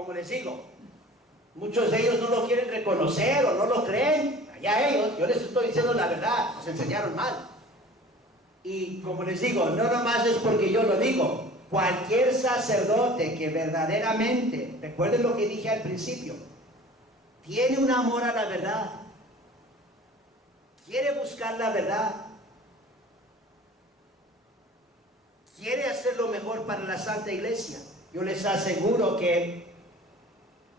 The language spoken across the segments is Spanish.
como les digo, muchos de ellos no lo quieren reconocer o no lo creen. Allá ellos, yo les estoy diciendo la verdad, nos enseñaron mal. Y como les digo, no nomás es porque yo lo digo. Cualquier sacerdote que verdaderamente, recuerden lo que dije al principio, tiene un amor a la verdad, quiere buscar la verdad, quiere hacer lo mejor para la Santa Iglesia, yo les aseguro que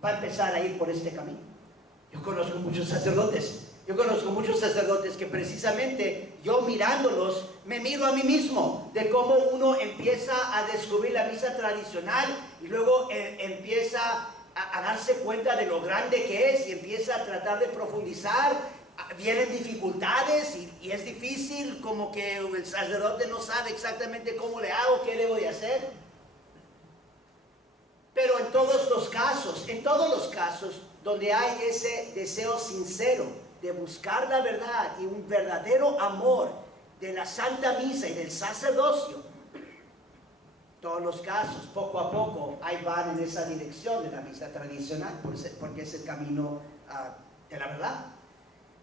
va a empezar a ir por este camino. Yo conozco muchos sacerdotes que precisamente yo mirándolos me miro a mí mismo, de cómo uno empieza a descubrir la misa tradicional y luego empieza a darse cuenta de lo grande que es y empieza a tratar de profundizar. Vienen dificultades y es difícil, como que el sacerdote no sabe exactamente cómo le hago, qué debo de hacer. Pero en todos los casos donde hay ese deseo sincero de buscar la verdad y un verdadero amor de la Santa Misa y del sacerdocio, todos los casos, poco a poco, ahí van en esa dirección de la misa tradicional, porque es el camino de la verdad.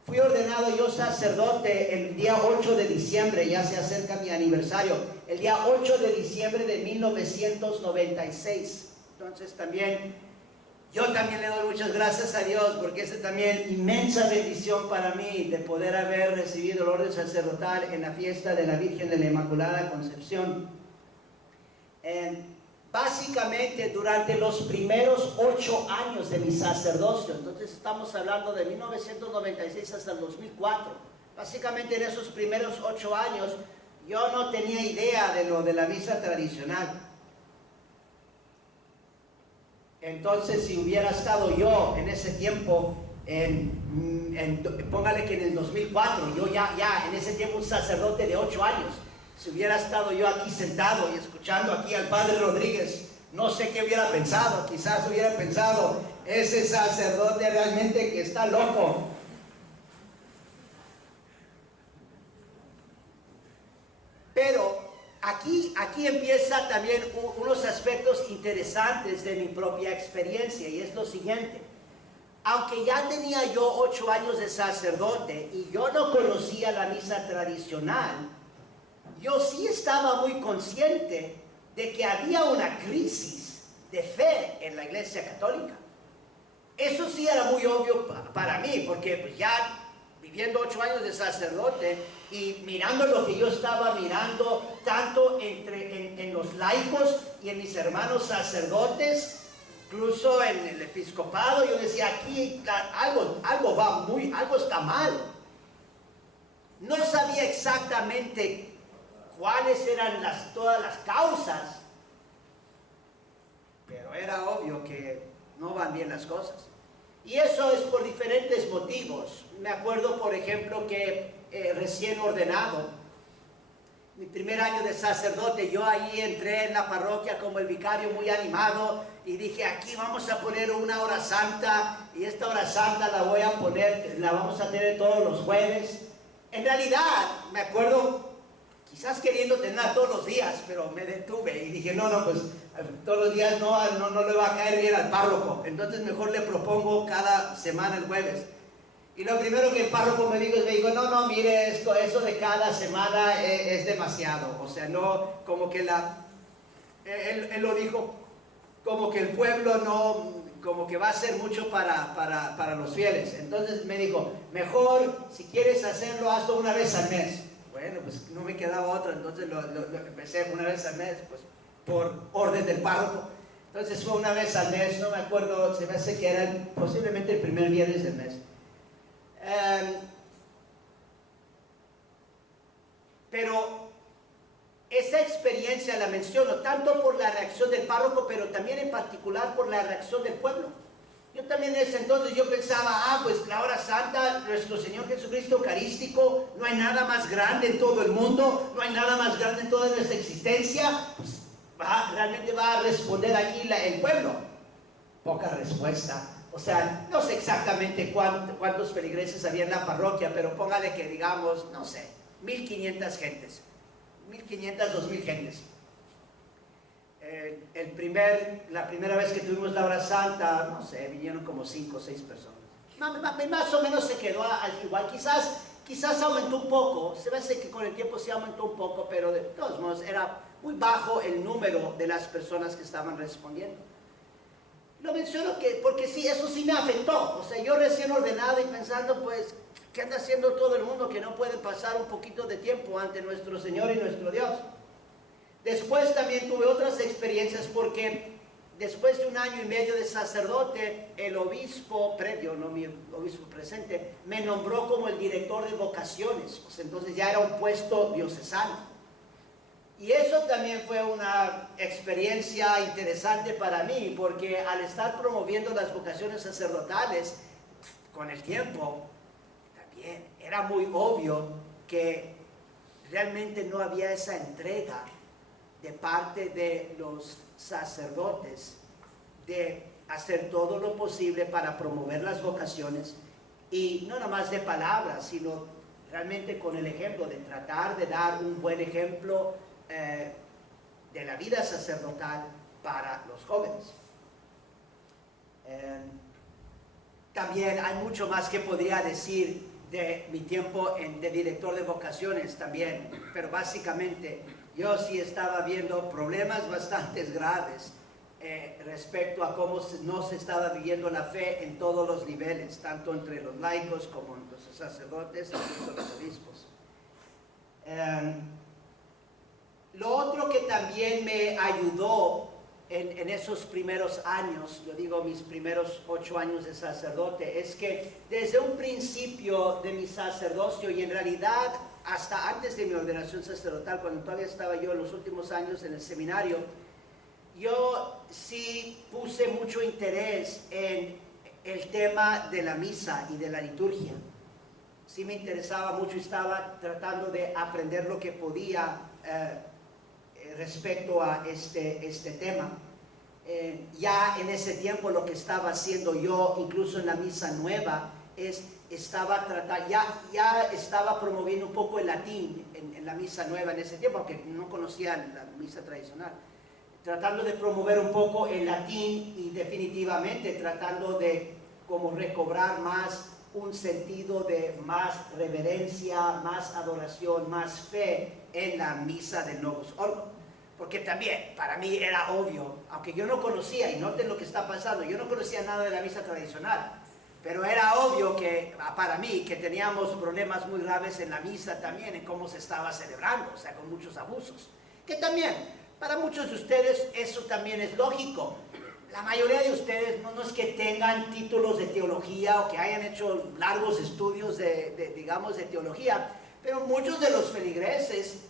Fui ordenado yo sacerdote el día 8 de diciembre, ya se acerca mi aniversario, el día 8 de diciembre de 1996. Entonces yo también le doy muchas gracias a Dios, porque es también inmensa bendición para mí de poder haber recibido el orden sacerdotal en la fiesta de la Virgen de la Inmaculada Concepción. Básicamente durante los primeros 8 años de mi sacerdocio, entonces estamos hablando de 1996 hasta el 2004, básicamente en esos primeros 8 años yo no tenía idea de lo de la misa tradicional. Entonces, si hubiera estado yo en ese tiempo, póngale que en el 2004, yo ya en ese tiempo un sacerdote de 8 años, si hubiera estado yo aquí sentado y escuchando aquí al Padre Rodríguez, no sé qué hubiera pensado. Quizás hubiera pensado, ese sacerdote realmente que está loco. Pero aquí empieza también unos aspectos interesantes de mi propia experiencia, y es lo siguiente. Aunque ya tenía yo 8 años de sacerdote y yo no conocía la misa tradicional, yo sí estaba muy consciente de que había una crisis de fe en la Iglesia Católica. Eso sí era muy obvio para mí, porque pues ya viviendo 8 años de sacerdote y mirando lo que yo estaba mirando, tanto en los laicos y en mis hermanos sacerdotes, incluso en el episcopado, yo decía, aquí algo está mal. No sabía exactamente cuáles eran todas las causas, pero era obvio que no van bien las cosas. Y eso es por diferentes motivos. Me acuerdo, por ejemplo, que recién ordenado, mi primer año de sacerdote, yo ahí entré en la parroquia como el vicario muy animado y dije, aquí vamos a poner una hora santa, y esta hora santa la vamos a tener todos los jueves. En realidad, me acuerdo, quizás queriendo tenerla todos los días, pero me detuve y dije, no, pues todos los días no le va a caer bien al párroco, entonces mejor le propongo cada semana el jueves. Y lo primero que el párroco me dijo, no, mire, eso de cada semana es demasiado. O sea, no, como que él lo dijo, como que el pueblo no, como que va a ser mucho para los fieles. Entonces me dijo, mejor, si quieres hacerlo, hazlo una vez al mes. Bueno, pues no me quedaba otra, entonces lo empecé una vez al mes, pues por orden del párroco. Entonces fue una vez al mes, no me acuerdo, se me hace que era posiblemente el primer viernes del mes. Pero esa experiencia la menciono tanto por la reacción del párroco, pero también en particular por la reacción del pueblo. Yo también en ese entonces yo pensaba, pues la hora santa, nuestro Señor Jesucristo Eucarístico, no hay nada más grande en todo el mundo, no hay nada más grande en toda nuestra existencia, pues realmente va a responder aquí el pueblo. Poca respuesta. O sea, no sé exactamente cuántos feligreses había en la parroquia, pero póngale que digamos, no sé, 1500 gentes, 1500, 2000 gentes. la primera vez que tuvimos la hora santa, no sé, vinieron como 5 o 6 personas. Más o menos se quedó igual, quizás aumentó un poco, se ve que con el tiempo sí aumentó un poco, pero de todos modos era muy bajo el número de las personas que estaban respondiendo. Lo menciono porque sí, eso sí me afectó, o sea, yo recién ordenado y pensando, pues, ¿qué anda haciendo todo el mundo que no puede pasar un poquito de tiempo ante nuestro Señor y nuestro Dios? Después también tuve otras experiencias porque después de 1 año y medio de sacerdote, el obispo previo, no mi obispo presente, me nombró como el director de vocaciones, pues entonces ya era un puesto diocesano. Y eso también fue una experiencia interesante para mí, porque al estar promoviendo las vocaciones sacerdotales, con el tiempo, también era muy obvio que realmente no había esa entrega de parte de los sacerdotes de hacer todo lo posible para promover las vocaciones, y no nada más de palabras, sino realmente con el ejemplo, de tratar de dar un buen ejemplo de la vida sacerdotal para los jóvenes. También hay mucho más que podría decir de mi tiempo de director de vocaciones también, pero básicamente yo sí estaba viendo problemas bastante graves respecto a cómo no se estaba viviendo la fe en todos los niveles, tanto entre los laicos como los sacerdotes, incluso los obispos. Lo otro que también me ayudó en esos primeros años, yo digo mis primeros 8 años de sacerdote, es que desde un principio de mi sacerdocio, y en realidad hasta antes de mi ordenación sacerdotal, cuando todavía estaba yo en los últimos años en el seminario, yo sí puse mucho interés en el tema de la misa y de la liturgia. Sí me interesaba mucho, estaba tratando de aprender lo que podía respecto a este tema. Ya en ese tiempo lo que estaba haciendo yo, incluso en la misa nueva, ya estaba promoviendo un poco el latín en la misa nueva en ese tiempo, aunque no conocía la misa tradicional. Tratando de promover un poco el latín y definitivamente tratando de como recobrar más un sentido de más reverencia, más adoración, más fe en la misa del Novus Ordo. Porque también para mí era obvio, aunque yo no conocía, y noten lo que está pasando, yo no conocía nada de la misa tradicional, pero era obvio que para mí que teníamos problemas muy graves en la misa también, en cómo se estaba celebrando, o sea, con muchos abusos. Que también, para muchos de ustedes eso también es lógico. La mayoría de ustedes no es que tengan títulos de teología o que hayan hecho largos estudios digamos, de teología, pero muchos de los feligreses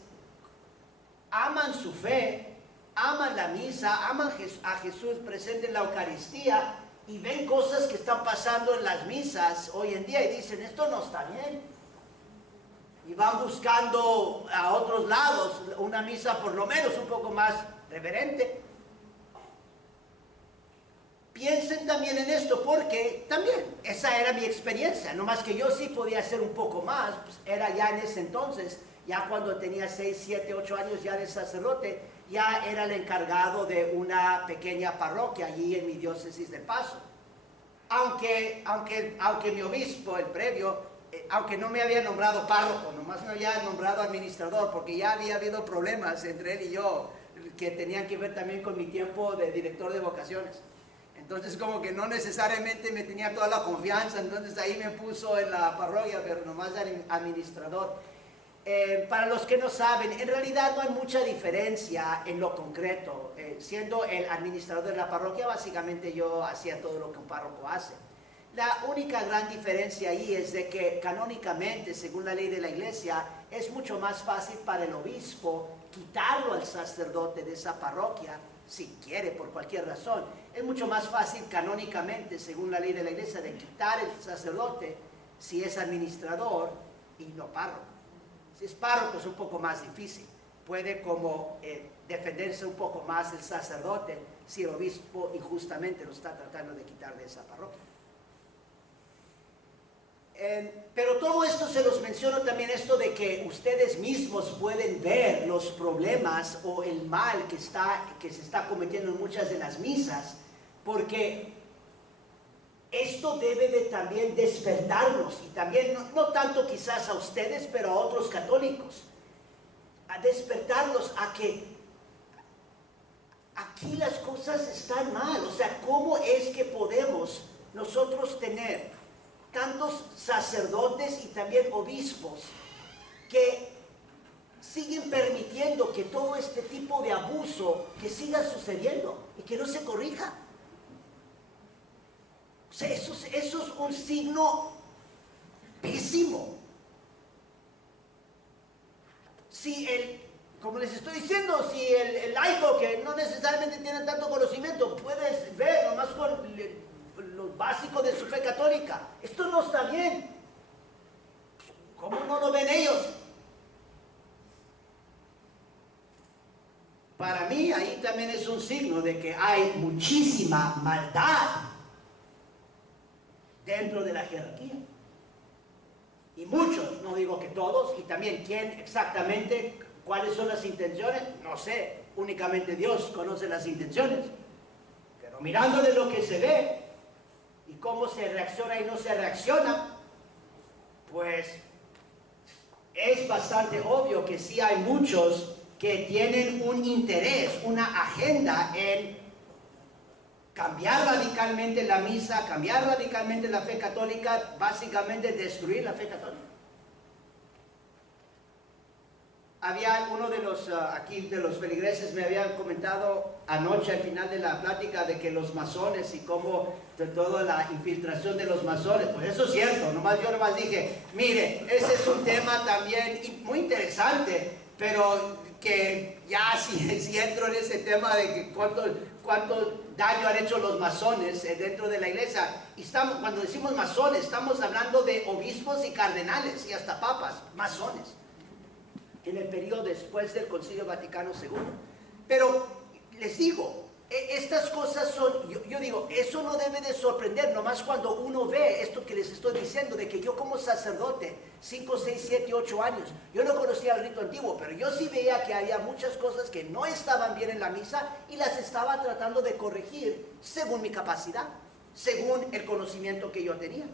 aman su fe, aman la misa, aman a Jesús presente en la Eucaristía, y ven cosas que están pasando en las misas hoy en día y dicen, esto no está bien. Y van buscando a otros lados una misa por lo menos un poco más reverente. Piensen también en esto, porque también esa era mi experiencia, no más que yo sí podía hacer un poco más, pues era ya en ese entonces, ya cuando tenía 6, 7, 8 años ya de sacerdote, ya era el encargado de una pequeña parroquia allí en mi diócesis de Paso. Aunque mi obispo, el previo, aunque no me había nombrado párroco, nomás me había nombrado administrador, porque ya había habido problemas entre él y yo, que tenían que ver también con mi tiempo de director de vocaciones. Entonces como que no necesariamente me tenía toda la confianza, entonces ahí me puso en la parroquia, pero nomás administrador. Para los que no saben, en realidad no hay mucha diferencia en lo concreto. Siendo el administrador de la parroquia, básicamente yo hacía todo lo que un párroco hace. La única gran diferencia ahí es de que canónicamente, según la ley de la iglesia, es mucho más fácil para el obispo quitarlo al sacerdote de esa parroquia, si quiere, por cualquier razón. Es mucho más fácil canónicamente, según la ley de la iglesia, de quitar el sacerdote si es administrador y no párroco. Si es párroco es un poco más difícil. Puede como defenderse un poco más el sacerdote si el obispo injustamente lo está tratando de quitar de esa parroquia. Pero todo esto se los menciono también, esto de que ustedes mismos pueden ver los problemas o el mal que se está cometiendo en muchas de las misas, porque esto debe de también despertarnos, y también no tanto quizás a ustedes, pero a otros católicos, a despertarlos a que aquí las cosas están mal. O sea, ¿cómo es que podemos nosotros tener tantos sacerdotes y también obispos que siguen permitiendo que todo este tipo de abuso que siga sucediendo y que no se corrija? O sea, eso es un signo pésimo. Si como les estoy diciendo, si el laico que no necesariamente tiene tanto conocimiento, puedes ver nomás con lo básico de su fe católica, esto no está bien, ¿cómo no lo ven ellos? Para mí ahí también es un signo de que hay muchísima maldad dentro de la jerarquía. Y muchos, no digo que todos, y también quién exactamente, cuáles son las intenciones, no sé, únicamente Dios conoce las intenciones. Pero mirando de lo que se ve y cómo se reacciona y no se reacciona, pues es bastante obvio que sí hay muchos que tienen un interés, una agenda en cambiar radicalmente la misa, cambiar radicalmente la fe católica, básicamente destruir la fe católica. Había uno de los aquí de los feligreses me había comentado anoche al final de la plática de que los masones y cómo de toda la infiltración de los masones, pues eso es cierto, yo nomás dije, mire, ese es un tema también muy interesante, pero que ya si entro en ese tema de que cuánto daño han hecho los masones dentro de la iglesia, y cuando decimos masones, estamos hablando de obispos y cardenales y hasta papas, masones, en el periodo después del Concilio Vaticano II. Pero les digo, estas cosas son, yo digo, eso no debe de sorprender, nomás cuando uno ve esto que les estoy diciendo, de que yo como sacerdote, 5, 6, 7, 8 años, yo no conocía el rito antiguo, pero yo sí veía que había muchas cosas que no estaban bien en la misa y las estaba tratando de corregir según mi capacidad, según el conocimiento que yo tenía.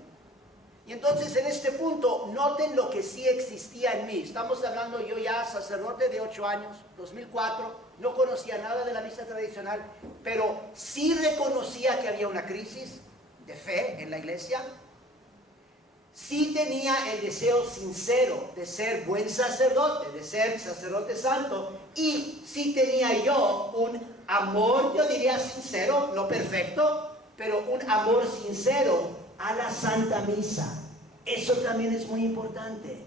Y entonces en este punto, noten lo que sí existía en mí. Estamos hablando, yo ya sacerdote de 8 años, 2004, no conocía nada de la misa tradicional, pero sí reconocía que había una crisis de fe en la iglesia. Sí tenía el deseo sincero de ser buen sacerdote, de ser sacerdote santo, y sí tenía yo un amor, yo diría sincero, no perfecto, pero un amor sincero a la Santa Misa. Eso también es muy importante.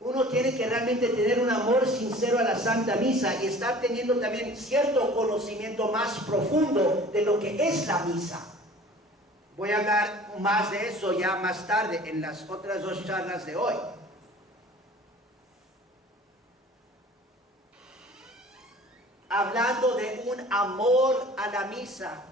Uno tiene que realmente tener un amor sincero a la Santa Misa y estar teniendo también cierto conocimiento más profundo de lo que es la misa. Voy a hablar más de eso ya más tarde en las otras 2 charlas de hoy. Hablando de un amor a la misa,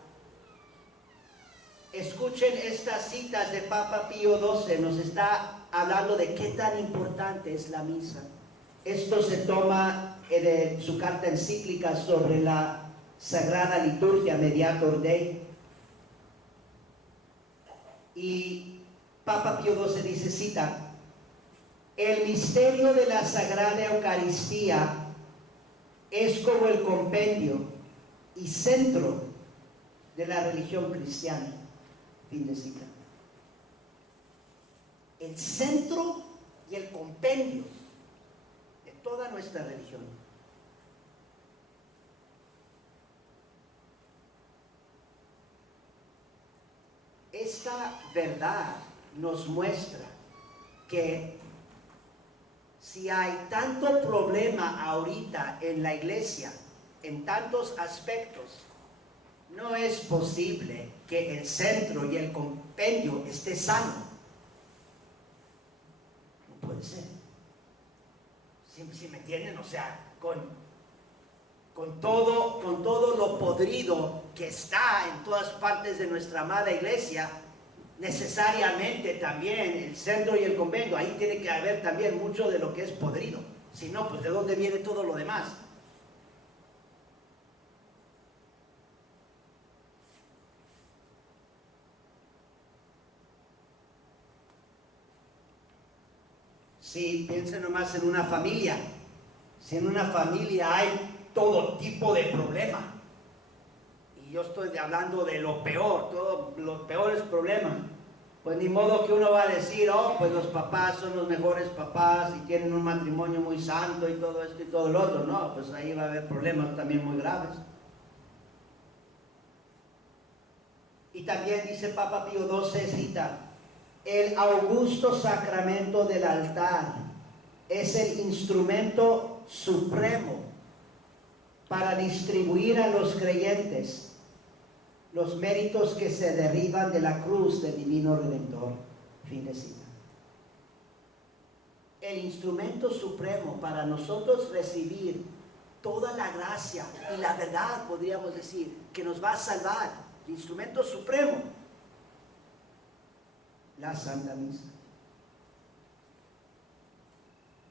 escuchen estas citas de Papa Pío XII, nos está hablando de qué tan importante es la misa. Esto se toma de su carta encíclica sobre la Sagrada Liturgia Mediator Dei. Y Papa Pío XII dice, cita, el misterio de la Sagrada Eucaristía es como el compendio y centro de la religión cristiana. Fin de cita. El centro y el compendio de toda nuestra religión. Esta verdad nos muestra que si hay tanto problema ahorita en la iglesia, en tantos aspectos, no es posible que el centro y el compendio esté sano. No puede ser. ¿Sí me entienden? O sea, con todo lo podrido que está en todas partes de nuestra amada iglesia, necesariamente también el centro y el convento, ahí tiene que haber también mucho de lo que es podrido. Si no, pues ¿de dónde viene todo lo demás? Si piensen nomás en una familia, si en una familia hay todo tipo de problemas, y yo estoy hablando de lo peor, todos los peores problemas, pues ni modo que uno va a decir, oh, pues los papás son los mejores papás y tienen un matrimonio muy santo y todo esto y todo lo otro. No, pues ahí va a haber problemas también muy graves. Y también dice Papa Pío XII, cita, el augusto sacramento del altar es el instrumento supremo para distribuir a los creyentes los méritos que se derivan de la cruz del Divino Redentor. Fin de cita. El instrumento supremo para nosotros recibir toda la gracia y la verdad, podríamos decir, que nos va a salvar, el instrumento supremo, la Santa Misa.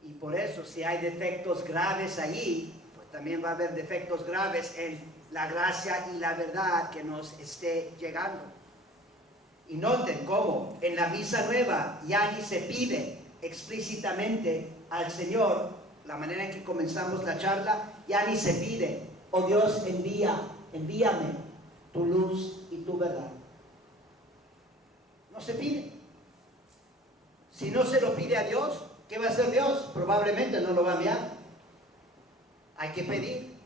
Y por eso, si hay defectos graves allí, pues también va a haber defectos graves en la gracia y la verdad que nos esté llegando. Y noten cómo en la misa nueva ya ni se pide explícitamente al Señor, la manera en que comenzamos la charla, ya ni se pide, oh Dios, envíame tu luz y tu verdad. No se pide. Si no se lo pide a Dios, ¿qué va a hacer Dios? Probablemente no lo va a enviar. Hay que pedir.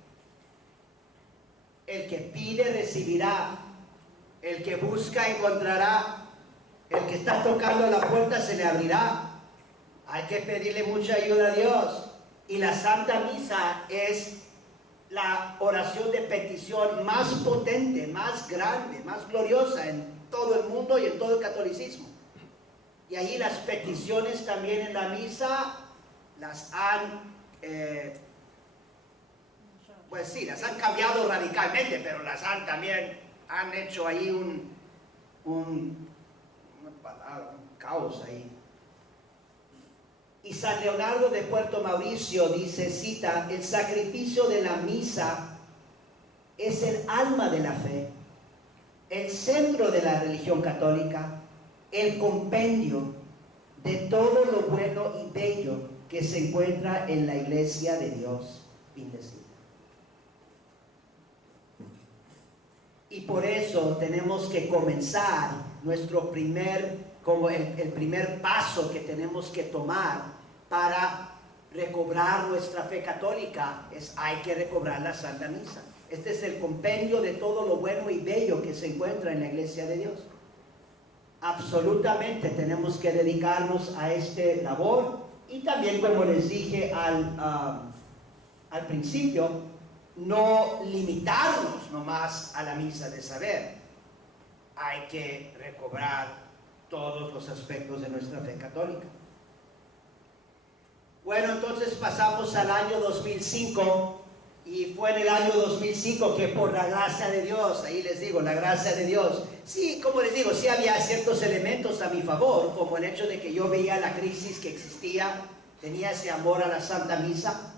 El que pide recibirá, el que busca encontrará, el que está tocando la puerta se le abrirá. Hay que pedirle mucha ayuda a Dios. Y la Santa Misa es la oración de petición más potente, más grande, más gloriosa en todo el mundo y en todo el catolicismo. Y ahí las peticiones también en la misa las han pues sí, las han cambiado radicalmente, pero las han también, han hecho ahí un caos ahí. Y San Leonardo de Puerto Mauricio dice, cita, el sacrificio de la misa es el alma de la fe, el centro de la religión católica, el compendio de todo lo bueno y bello que se encuentra en la Iglesia de Dios. Fin de cita. Y por eso tenemos que comenzar nuestro primer, como el primer paso que tenemos que tomar para recobrar nuestra fe católica, hay que recobrar la Santa Misa. Este es el compendio de todo lo bueno y bello que se encuentra en la Iglesia de Dios. Absolutamente tenemos que dedicarnos a este labor y también, como les dije al principio, no limitarnos nomás a la misa de saber. Hay que recobrar todos los aspectos de nuestra fe católica. Bueno, entonces pasamos al año 2005 y fue en el año 2005 que por la gracia de Dios, ahí les digo, la gracia de Dios, sí, como les digo, sí había ciertos elementos a mi favor, como el hecho de que yo veía la crisis que existía, tenía ese amor a la Santa Misa.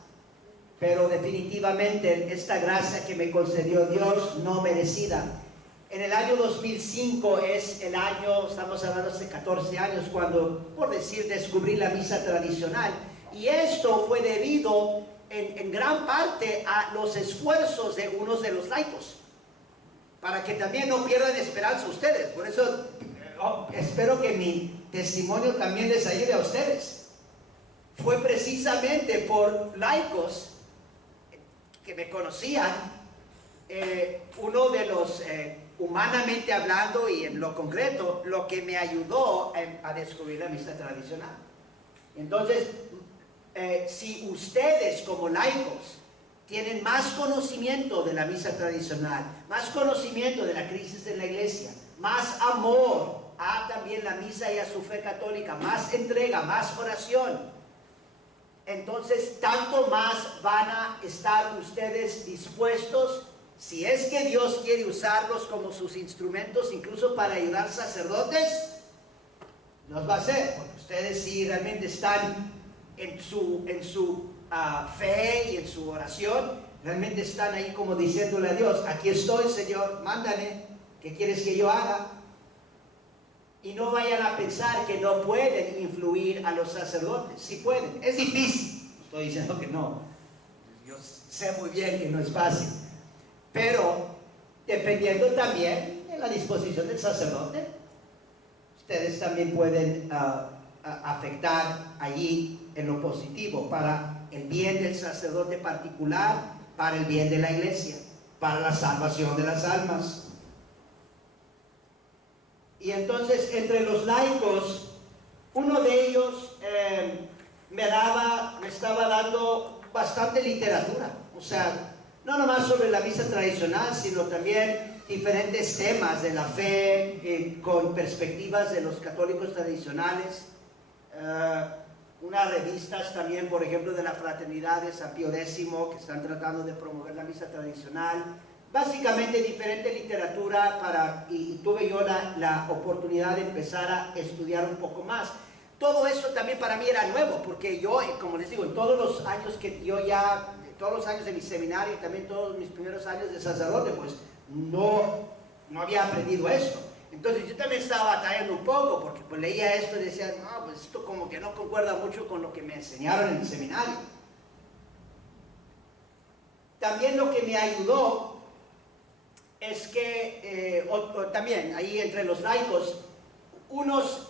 Pero definitivamente esta gracia que me concedió Dios no merecida. En el año 2005 es el año, estamos hablando hace 14 años, cuando, por decir, descubrí la misa tradicional. Y esto fue debido en gran parte a los esfuerzos de unos de los laicos, para que también no pierdan esperanza ustedes. Por eso espero que mi testimonio también les ayude a ustedes. Fue precisamente por laicos que me conocían, uno de los, humanamente hablando y en lo concreto, lo que me ayudó a descubrir la misa tradicional. Entonces, si ustedes como laicos tienen más conocimiento de la misa tradicional, más conocimiento de la crisis en la iglesia, más amor a también la misa y a su fe católica, más entrega, más oración, entonces tanto más van a estar ustedes dispuestos, si es que Dios quiere usarlos como sus instrumentos, incluso para ayudar sacerdotes, Dios va a hacer, porque ustedes si realmente están en su fe y en su oración, realmente están ahí como diciéndole a Dios, aquí estoy Señor, mándame, ¿qué quieres que yo haga? Y no vayan a pensar que no pueden influir a los sacerdotes, sí pueden, es difícil, no estoy diciendo que no, yo sé muy bien que no es fácil, pero dependiendo también de la disposición del sacerdote, ustedes también pueden afectar allí en lo positivo, para el bien del sacerdote particular, para el bien de la iglesia, para la salvación de las almas. Y entonces entre los laicos, uno de ellos me estaba dando bastante literatura, o sea, no nomás sobre la misa tradicional, sino también diferentes temas de la fe con perspectivas de los católicos tradicionales, unas revistas también, por ejemplo, de la Fraternidad de San Pío X, que están tratando de promover la misa tradicional, básicamente diferente literatura y tuve yo la oportunidad de empezar a estudiar un poco más. Todo eso también para mí era nuevo, porque yo, como les digo, en todos los años todos los años de mi seminario y también todos mis primeros años de sacerdote, pues no había aprendido esto. Entonces yo también estaba batallando un poco, porque pues leía esto y decía, no, pues esto como que no concuerda mucho con lo que me enseñaron en el seminario. También lo que me ayudó es que, también ahí entre los laicos, unos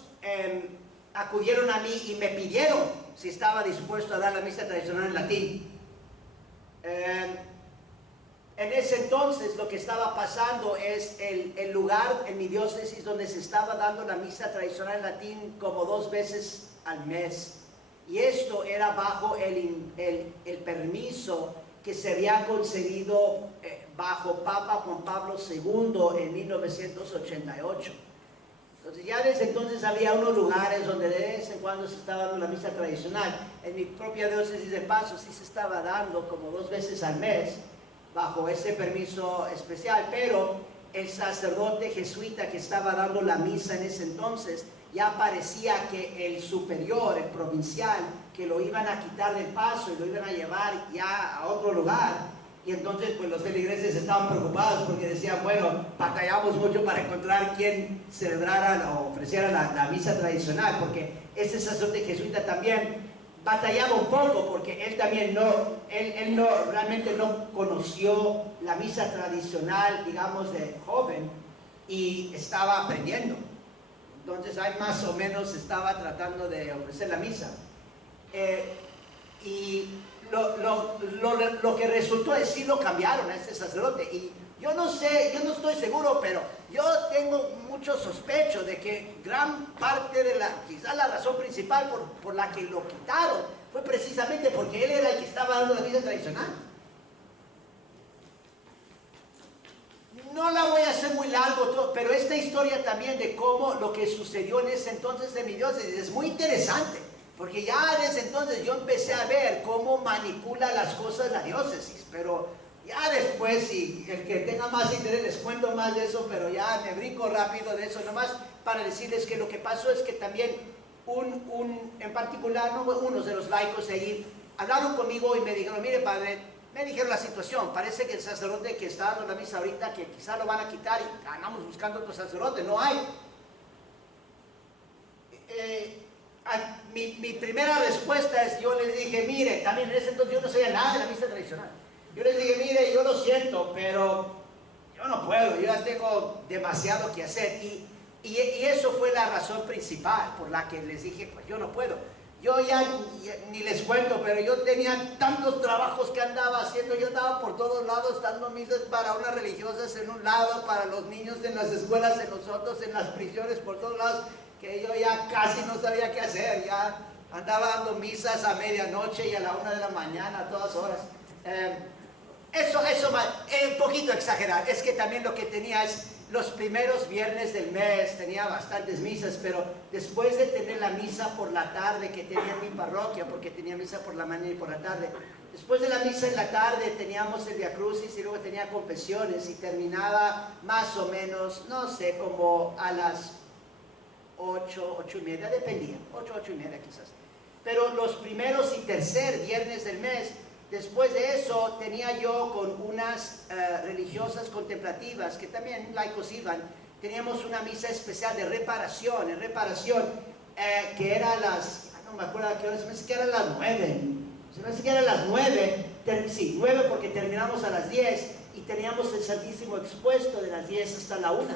acudieron a mí y me pidieron si estaba dispuesto a dar la misa tradicional en latín. En ese entonces lo que estaba pasando es el lugar en mi diócesis donde se estaba dando la misa tradicional en latín como 2 veces al mes. Y esto era bajo el permiso que se había concedido bajo Papa Juan Pablo II en 1988. Entonces ya desde entonces había unos lugares donde de vez en cuando se estaba dando la misa tradicional. En mi propia diócesis de Paso sí se estaba dando como 2 veces al mes bajo ese permiso especial, pero el sacerdote jesuita que estaba dando la misa en ese entonces ya parecía que el superior, el provincial, que lo iban a quitar del Paso y lo iban a llevar ya a otro lugar. Y entonces pues los feligreses estaban preocupados porque decían, bueno, batallamos mucho para encontrar quien celebrara o ofreciera la misa tradicional, porque ese sacerdote jesuita también batallaba un poco, porque él también realmente no conoció la misa tradicional, digamos, de joven, y estaba aprendiendo. Entonces ahí más o menos estaba tratando de ofrecer la misa. Y lo que resultó es sí lo cambiaron a este sacerdote, y yo no sé, yo no estoy seguro, pero yo tengo mucho sospecho de que gran parte de quizás la razón principal por la que lo quitaron fue precisamente porque él era el que estaba dando la misa tradicional. No la voy a hacer muy largo, pero esta historia también de cómo lo que sucedió en ese entonces de mi diócesis es muy interesante. Porque ya desde entonces yo empecé a ver cómo manipula las cosas la diócesis, pero ya después, si el que tenga más interés les cuento más de eso, pero ya me brinco rápido de eso, nomás para decirles que lo que pasó es que también en particular, unos de los laicos allí hablaron conmigo y me dijeron, mire padre, me dijeron la situación, parece que el sacerdote que está dando la misa ahorita, que quizá lo van a quitar y andamos buscando otro sacerdote, no hay. Mi primera respuesta es, yo les dije, mire, también en ese entonces yo no sabía nada de la misa tradicional. Yo les dije, mire, yo lo siento, pero yo no puedo, yo ya tengo demasiado que hacer. Y eso fue la razón principal por la que les dije, pues yo no puedo. Yo ya ni les cuento, pero yo tenía tantos trabajos que andaba haciendo. Yo andaba por todos lados dando misas para unas religiosas en un lado, para los niños en las escuelas, en los otros, en las prisiones, por todos lados, que yo ya casi no sabía qué hacer. Ya andaba dando misas a medianoche y a la 1 de la mañana, a todas horas. Eso un poquito exagerar. Es que también lo que tenía es los primeros viernes del mes tenía bastantes misas, pero después de tener la misa por la tarde que tenía en mi parroquia, porque tenía misa por la mañana y por la tarde, después de la misa en la tarde teníamos el Via Crucis y luego tenía confesiones y terminaba más o menos, no sé, como a las 8, 8 y media, dependía, 8, 8 y media quizás. Pero los primeros y tercer viernes del mes, después de eso, tenía yo con unas religiosas contemplativas, que también laicos iban, teníamos una misa especial de reparación, que era a las, no me acuerdo a qué hora, se me hace que era a las 9, se me hace que era a las 9, sí, 9 porque terminamos a las 10, y teníamos el Santísimo expuesto de las 10 hasta la 1.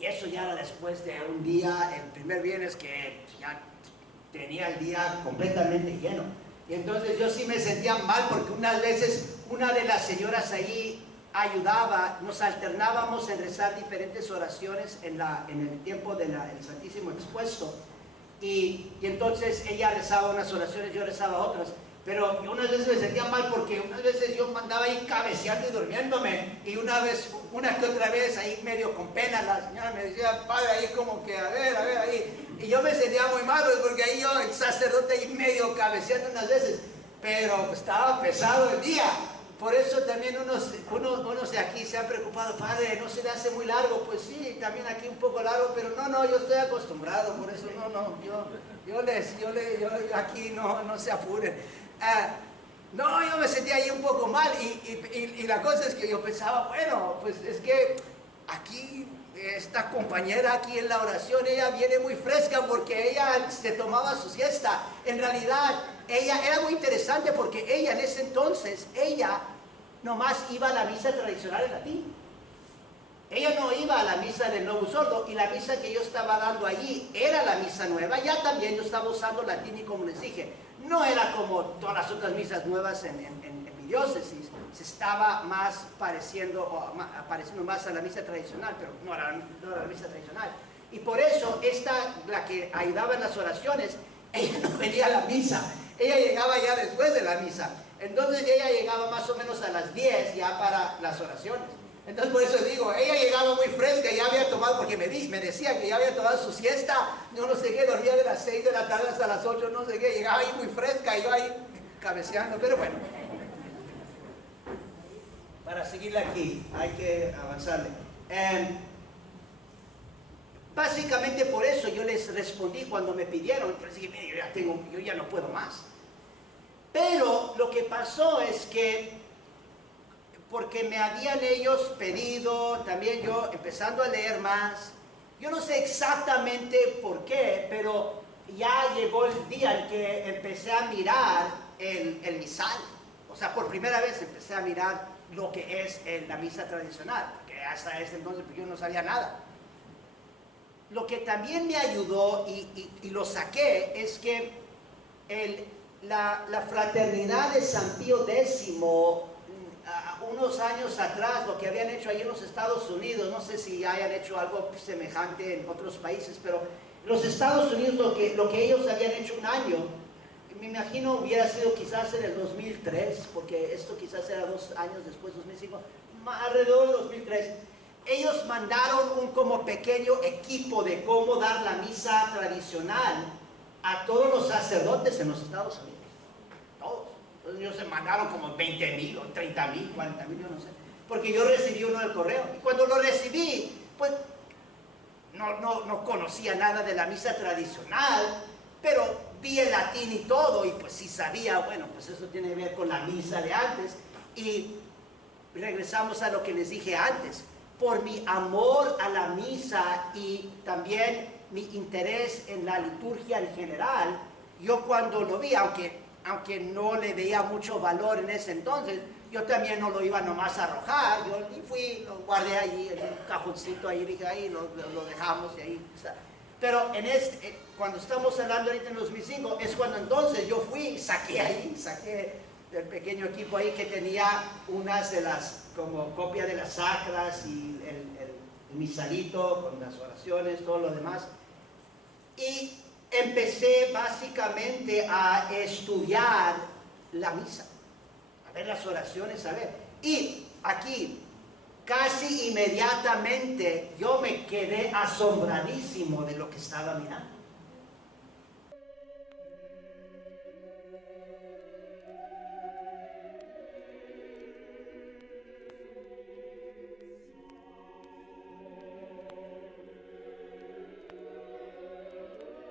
Y eso ya era después de un día, el primer viernes, que ya tenía el día completamente lleno. Y entonces yo sí me sentía mal porque unas veces una de las señoras ahí ayudaba, nos alternábamos en rezar diferentes oraciones en el tiempo del Santísimo expuesto. Y entonces ella rezaba unas oraciones, yo rezaba otras. Pero yo unas veces me sentía mal porque unas veces yo andaba ahí cabeceando y durmiéndome, y una que otra vez ahí medio con pena la señora me decía, padre, ahí como que a ver ahí, y yo me sentía muy mal porque ahí yo, el sacerdote ahí medio cabeceando unas veces, pero estaba pesado el día. Por eso también unos de aquí se han preocupado, padre, ¿no se le hace muy largo? Pues sí, también aquí un poco largo, pero no, yo estoy acostumbrado, por eso yo aquí no se apuren. No, yo me sentía ahí un poco mal, y la cosa es que yo pensaba, bueno, pues es que aquí esta compañera aquí en la oración, ella viene muy fresca porque ella se tomaba su siesta. En realidad, ella era muy interesante porque ella en ese entonces, ella nomás iba a la misa tradicional en latín. Ella no iba a la misa del Novus Ordo, y la misa que yo estaba dando allí era la misa nueva. Ya también yo estaba usando latín, y como les dije, no era como todas las otras misas nuevas en mi diócesis, se estaba más pareciendo más a la misa tradicional, pero no era la misa tradicional. Y por eso la que ayudaba en las oraciones, ella no venía a la misa, ella llegaba ya después de la misa. Entonces ella llegaba más o menos a las 10 ya para las oraciones. Entonces por eso digo, ella llegaba muy fresca, ya había tomado, porque me decía que ya había tomado su siesta, yo no sé qué, dormía de las 6 de la tarde hasta las 8, no sé qué, llegaba ahí muy fresca, y yo ahí cabeceando, pero bueno. Para seguirle aquí, hay que avanzarle. Básicamente por eso yo les respondí cuando me pidieron, pero dije, mire, yo ya no puedo más. Pero lo que pasó es que, porque me habían ellos pedido, también yo empezando a leer más, yo no sé exactamente por qué, pero ya llegó el día en que empecé a mirar el misal. O sea, por primera vez empecé a mirar lo que es la misa tradicional, porque hasta ese entonces yo no sabía nada. Lo que también me ayudó, y lo saqué, es que la fraternidad de San Pío X, unos años atrás, lo que habían hecho ahí en los Estados Unidos, no sé si hayan hecho algo semejante en otros países, pero en los Estados Unidos lo que ellos habían hecho un año, me imagino hubiera sido quizás en el 2003, porque esto quizás era 2 años después, 2005, alrededor del 2003, ellos mandaron un como pequeño equipo de cómo dar la misa tradicional a todos los sacerdotes en los Estados Unidos, todos. Entonces ellos se mandaron como 20,000 o 30,000, 40,000, yo no sé, porque yo recibí uno del correo, y cuando lo recibí, pues no conocía nada de la misa tradicional, pero vi el latín y todo, y pues sí sabía, bueno, pues eso tiene que ver con la misa de antes. Y regresamos a lo que les dije antes, por mi amor a la misa y también mi interés en la liturgia en general, yo cuando lo vi, aunque no le veía mucho valor en ese entonces, yo también no lo iba nomás a arrojar, yo fui, lo guardé allí en un cajoncito, ahí dije, ahí lo dejamos, y ahí está. Pero cuando estamos hablando ahorita en 2005, es cuando entonces yo fui, saqué del pequeño equipo ahí que tenía unas de las, como copia de las sacras y el misalito con las oraciones, todo lo demás. Y empecé básicamente a estudiar la misa, a ver las oraciones, a ver. Y aquí, casi inmediatamente, yo me quedé asombradísimo de lo que estaba mirando.